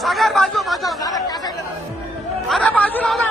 सागर बाजू बाजू अरे बाजू लावला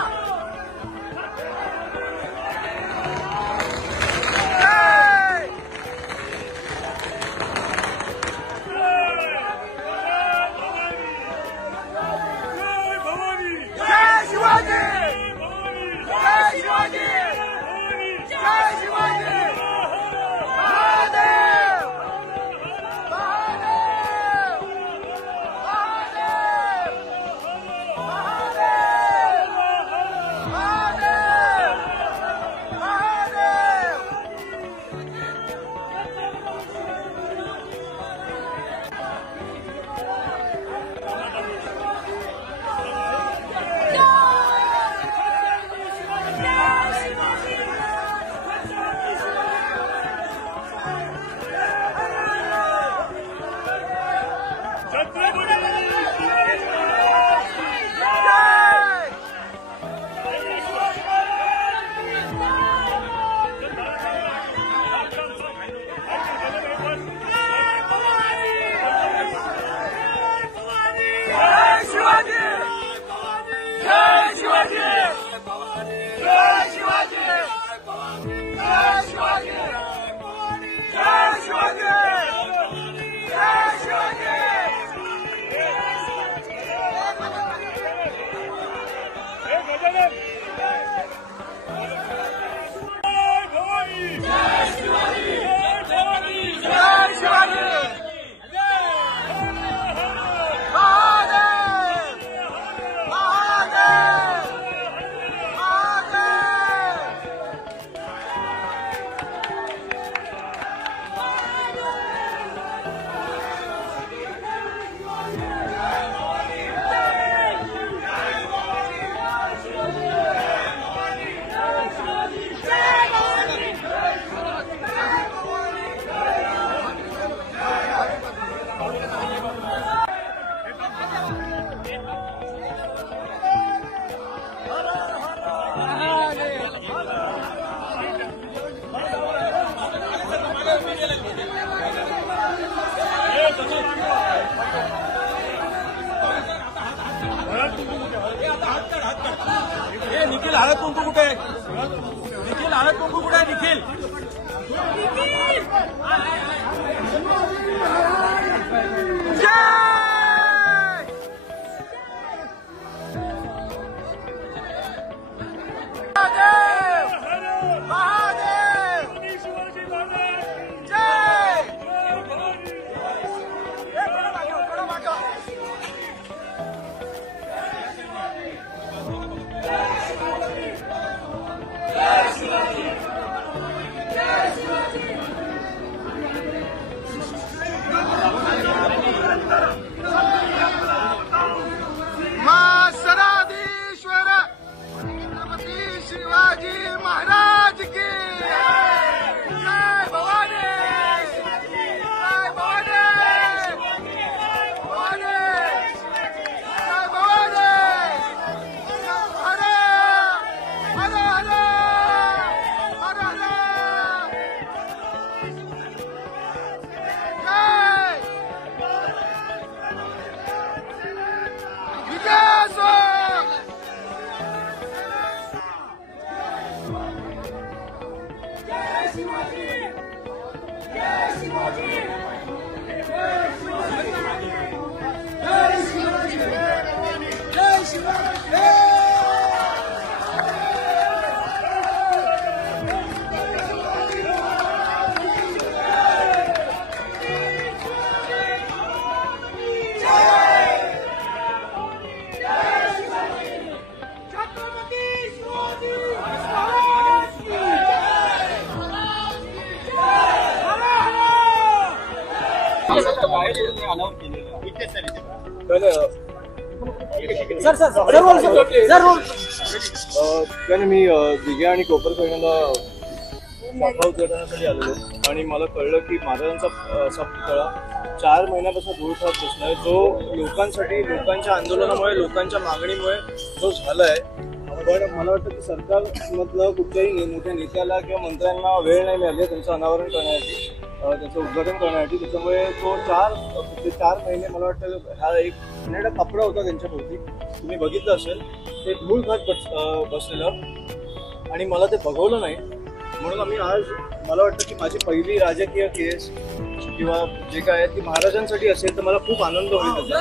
निखिल हळद कुंकू कुठे आहे? निखिल हळद कुंकू कुठे आहे? निखिल मी दिघे आणि कोपरखैरण्याला साखर करण्यासाठी आलेलो आणि मला कळलं की महाराजांचा असा पुतळा 4 महिन्यापासून धूळ खात बसलाय, जो लोकांसाठी, लोकांच्या आंदोलनामुळे, लोकांच्या मागणीमुळे जो झालाय. पण मला वाटतं की सरकारमधलं कुठल्याही मोठ्या नेत्याला किंवा मंत्र्यांना वेळ नाही मिळाली त्यांचं अनावरण करण्यासाठी. त्याचं उद्घाटन करण्यासाठी. त्याच्यामुळे तो 4 महिने मला वाटतं हा एक पुण्याचा कपडा होता त्यांच्याभोवती, तुम्ही बघितलं असेल, ते धूळ खात बसलेलं आणि मला ते बघवलं नाही. म्हणून आम्ही आज, मला वाटतं की माझी पहिली राजकीय केस किंवा जे काय आहे ती महाराजांसाठी असेल तर मला खूप आनंद होईल त्याचा.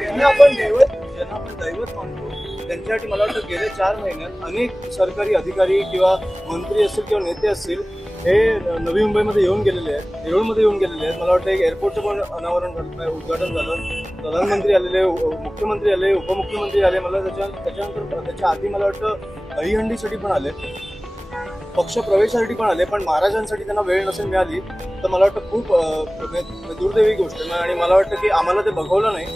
ज्यांना आपण दैवत मानतो त्यांच्यासाठी मला वाटतं गेल्या 4 महिन्यात अनेक सरकारी अधिकारी किंवा मंत्री असतील किंवा नेते असतील हे नवी मुंबईमध्ये येऊन गेलेले आहेत, येऊळमध्ये येऊन गेलेले आहेत. मला वाटतं एक एअरपोर्टचं पण अनावरण झालं, उद्घाटन झालं, प्रधानमंत्री आलेले, मुख्यमंत्री आले, उपमुख्यमंत्री आले. मला त्याच्यानंतर त्याच्या आधी मला वाटतं दहीहंडीसाठी पण आले, पक्ष प्रवेशासाठी पण आले. पण महाराजांसाठी त्यांना वेळ नसेल मिळाली तर मला वाटतं खूप दुर्दैवी गोष्ट आहे. आणि मला वाटतं की आम्हाला ते बघवलं नाही.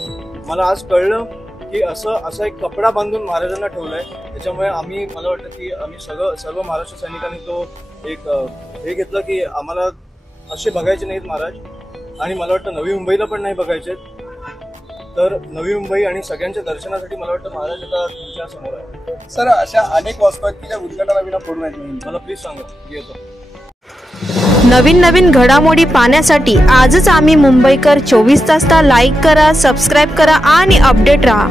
मला आज कळलं की असा एक कपडा बांधून महाराजांना ठेवलाय. त्याच्यामुळे मला वाटतं की आम्ही सर्व महाराष्ट्र सैनिकांनी तो एक हे घेतलं की आम्हाला असे बघायचे नाहीत महाराज. आणि मला वाटतं नवी मुंबईला पण नाही बघायचे. तर नवी मुंबई आणि सगळ्यांच्या दर्शनासाठी मला वाटतं महाराज आता तुमच्या समोर आहे. सर, अशा अनेक वस्तू आहेत की त्या उद्घाटनाला विना फोडून आहेत, मला प्लीज सांगा, येतो. नवीन घडामोडी पाहण्यासाठी आजच आम्ही मुंबईकर 24 तासला लाईक करा, सबस्क्राईब करा आणि अपडेट राहा.